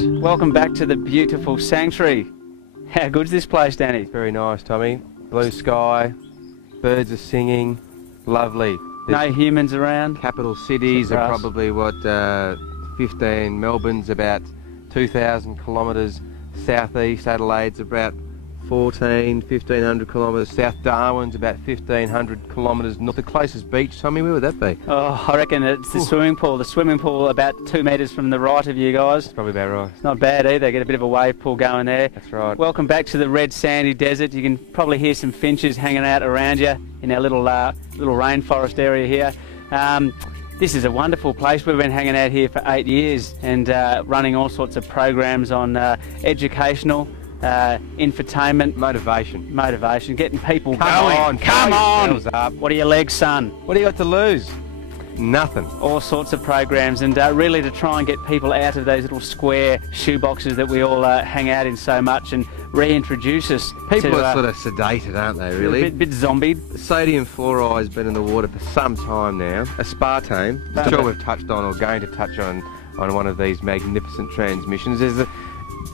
Welcome back to the beautiful sanctuary. How good's this place, Danny? Very nice, Tommy. Blue sky, birds are singing, lovely. No humans around? Capital cities are probably, what, 15, Melbourne's about 2,000 kilometres southeast, Adelaide's about 1,500 kilometres, South Darwin's about 1,500 kilometres north. The closest beach, Tommy, where would that be? Oh, I reckon it's the swimming pool. The swimming pool about 2 metres from the right of you guys. That's probably about right. It's not bad either, get a bit of a wave pool going there. That's right. Welcome back to the red sandy desert. You can probably hear some finches hanging out around you in our little rainforest area here. This is a wonderful place. We've been hanging out here for 8 years and running all sorts of programs on educational, infotainment, motivation, getting people going. Come on! Up. What are your legs, son? What do you got to lose? Nothing. All sorts of programs, and really to try and get people out of those little square shoeboxes that we all hang out in so much and reintroduce us. People are sort of sedated, aren't they, really? A bit zombied. Sodium fluoride has been in the water for some time now. Aspartame, I'm sure we've touched on or going to touch on one of these magnificent transmissions.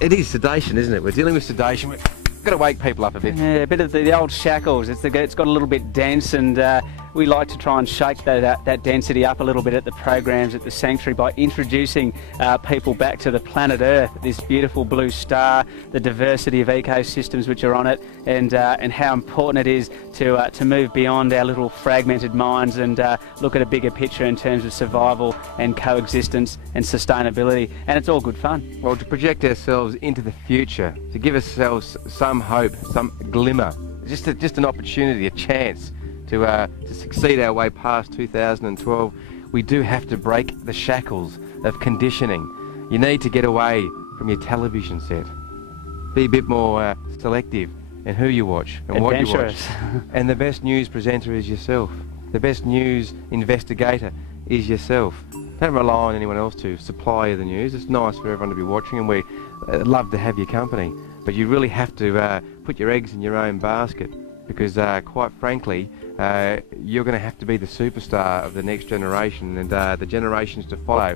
It is sedation, isn't it? We're dealing with sedation. We've got to wake people up a bit. Yeah, a bit of the old shackles. It's got a little bit dense, and we like to try and shake that density up a little bit at the programs at the sanctuary by introducing people back to the planet Earth, this beautiful blue star, the diversity of ecosystems which are on it, and how important it is to move beyond our little fragmented minds and look at a bigger picture in terms of survival and coexistence and sustainability. And it's all good fun. Well, to project ourselves into the future, to give ourselves some hope, some glimmer, just an opportunity, a chance to succeed our way past 2012, we do have to break the shackles of conditioning. You need to get away from your television set. Be a bit more selective in who you watch and what you watch. And the best news presenter is yourself. The best news investigator is yourself. Don't rely on anyone else to supply you the news. It's nice for everyone to be watching, and we love to have your company. But you really have to put your eggs in your own basket, because quite frankly, you're going to have to be the superstar of the next generation, and the generations to follow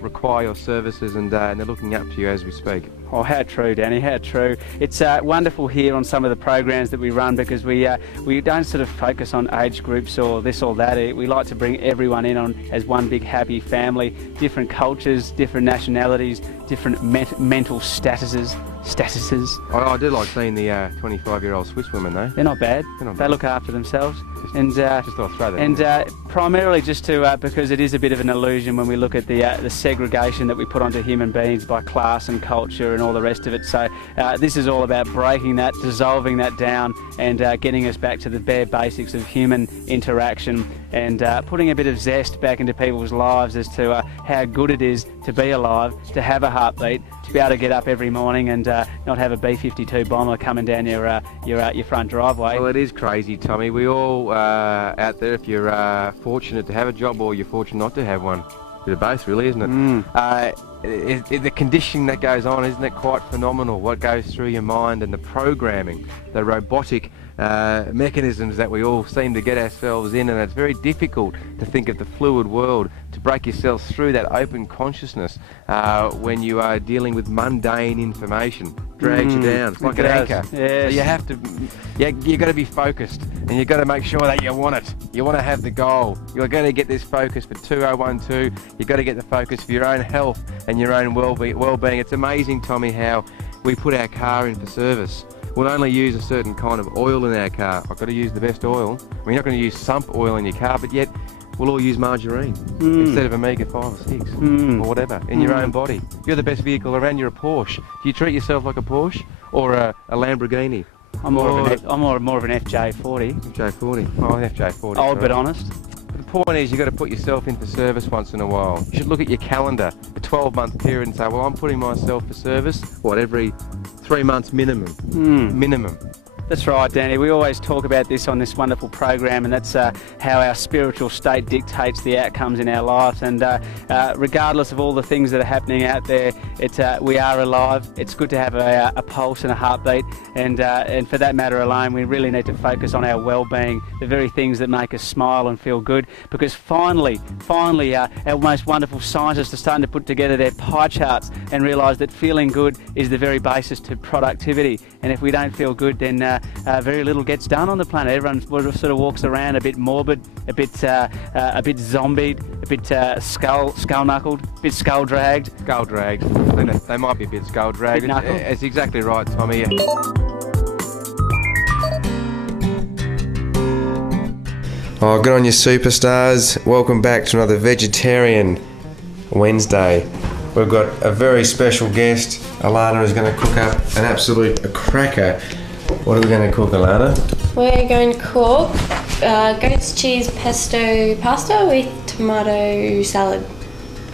require your services, and they're looking up to you as we speak. Oh, how true, Danny, how true. It's wonderful here on some of the programs that we run, because we don't sort of focus on age groups or this or that. We like to bring everyone in on as one big happy family, different cultures, different nationalities, different mental statuses. I do like seeing the 25-year-old Swiss women, though. They're not bad. They look after themselves. Just thought I'd throw that in. Primarily just to because it is a bit of an illusion when we look at the segregation that we put onto human beings by class and culture and all the rest of it. So this is all about breaking that, dissolving that down, and getting us back to the bare basics of human interaction, and putting a bit of zest back into people's lives as to how good it is to be alive, to have a heartbeat, to be able to get up every morning and not have a B-52 bomber coming down your front driveway. Well, it is crazy, Tommy. We all out there, if you're fortunate to have a job or you're fortunate not to have one, a bit of both, really, isn't it? The conditioning that goes on, isn't it quite phenomenal? What goes through your mind, and the programming, the robotic mechanisms that we all seem to get ourselves in, and it's very difficult to think of the fluid world, to break yourself through that open consciousness when you are dealing with mundane information. Drags you down. It's like an anchor. Yes. So you have to, you've got to be focused, and you've got to make sure that you want it. You want to have the goal. You're going to get this focus for 2012. You've got to get the focus for your own health and your own well-being. It's amazing, Tommy, how we put our car in for service. We'll only use a certain kind of oil in our car. I've got to use the best oil. I mean, you're not going to use sump oil in your car, but yet we'll all use margarine instead of omega-5 or 6 or whatever in your own body. You're the best vehicle around. You're a Porsche. Do you treat yourself like a Porsche or a Lamborghini? I'm more of an FJ40. FJ40. Oh, FJ40. Old but honest. But the point is, you've got to put yourself into service once in a while. You should look at your calendar, a 12-month period, and say, well, I'm putting myself for service, every 3 months minimum. Minimum. That's right, Danny. We always talk about this on this wonderful program, and that's how our spiritual state dictates the outcomes in our life. And regardless of all the things that are happening out there, we are alive. It's good to have a pulse and a heartbeat, and for that matter alone, we really need to focus on our well-being, the very things that make us smile and feel good. Because finally, our most wonderful scientists are starting to put together their pie charts and realise that feeling good is the very basis to productivity. And if we don't feel good, then very little gets done on the planet. Everyone sort of walks around a bit morbid, a bit zombied, a bit skull-knuckled, a bit skull-dragged. Skull-dragged. They might be a bit skull-dragged. It's exactly right, Tommy. Oh, good on you, superstars. Welcome back to another Vegetarian Wednesday. We've got a very special guest. Alana is going to cook up an absolute cracker. What are we going to cook, Alana? We're going to cook goat's cheese pesto pasta with tomato salad.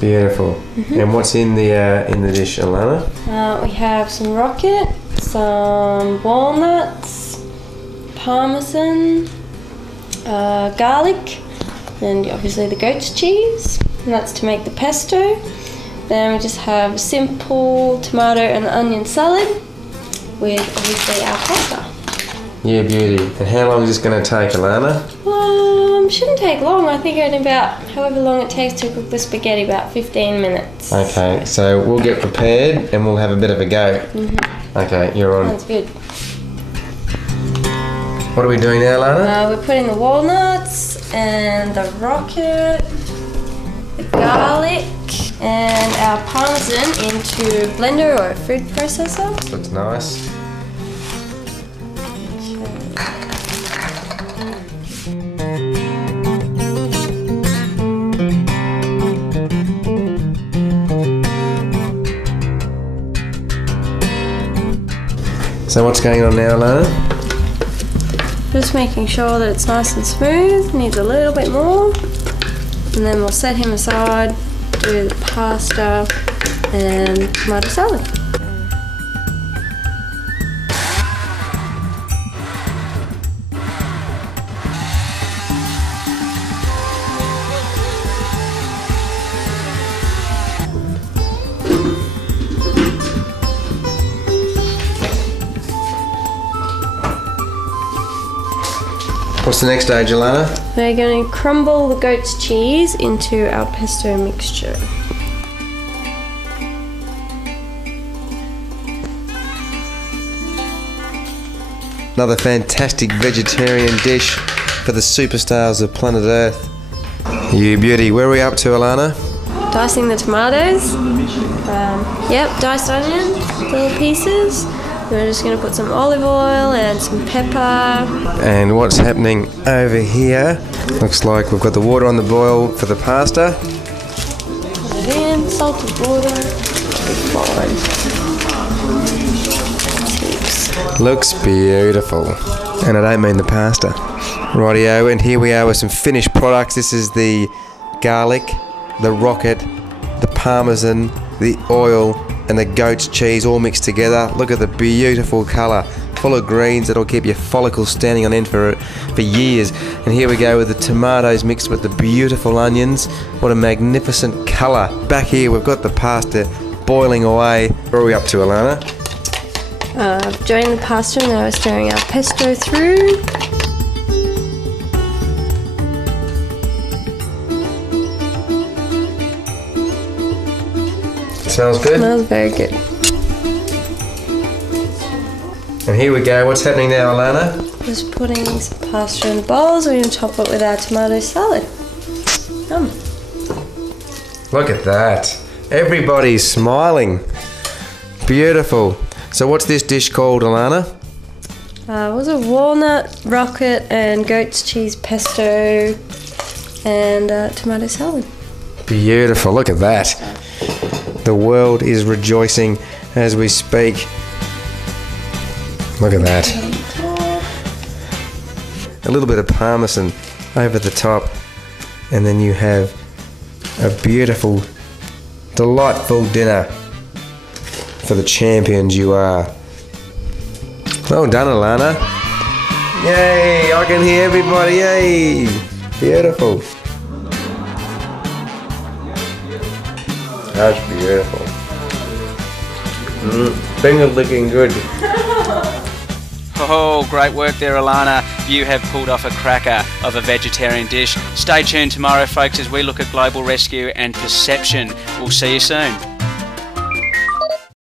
Beautiful. And what's in the dish, Alana? We have some rocket, some walnuts, parmesan, garlic, and obviously the goat's cheese. And that's to make the pesto. Then we just have simple tomato and onion salad with obviously our pasta. Yeah, beauty. And how long is this going to take, Alana? Shouldn't take long. I think only about however long it takes to cook the spaghetti, about 15 minutes. Okay, so we'll get prepared and we'll have a bit of a go. Okay, you're on. Sounds good. What are we doing now, Alana? We're putting the walnuts and the rocket, the garlic, and our parmesan into a blender or a food processor. Looks nice. So what's going on now, Alana? Just making sure that it's nice and smooth, needs a little bit more. And then we'll set him aside, do the pasta and tomato salad. What's the next stage, Alana? We're going to crumble the goat's cheese into our pesto mixture. Another fantastic vegetarian dish for the superstars of planet Earth. You beauty. Where are we up to, Alana? Dicing the tomatoes. Yep, diced onion, little pieces. We're just going to put some olive oil and some pepper. And what's happening over here? Looks like we've got the water on the boil for the pasta. Put it in, salted water. Fine. Looks beautiful. And I don't mean the pasta. Rightio, and here we are with some finished products. This is the garlic, the rocket, the parmesan, the oil, and the goat's cheese all mixed together. Look at the beautiful colour, full of greens that'll keep your follicles standing on end for years. And here we go with the tomatoes mixed with the beautiful onions. What a magnificent colour. Back here we've got the pasta boiling away. Where are we up to, Alana? I've drained the pasta and now we're stirring our pesto through. Smells good? Smells very good. And here we go. What's happening now, Alana? Just putting some pasta in the bowls. We're going to top it with our tomato salad. Yum. Look at that. Everybody's smiling. Beautiful. So what's this dish called, Alana? It was a walnut, rocket, and goat's cheese pesto and tomato salad. Beautiful. Look at that. The world is rejoicing as we speak. Look at that. A little bit of parmesan over the top, and then you have a beautiful, delightful dinner for the champions you are. Well done, Alana. Yay, I can hear everybody, yay. Beautiful. That's beautiful. Finger licking good. Oh, great work there, Alana. You have pulled off a cracker of a vegetarian dish. Stay tuned tomorrow, folks, as we look at global rescue and perception. We'll see you soon.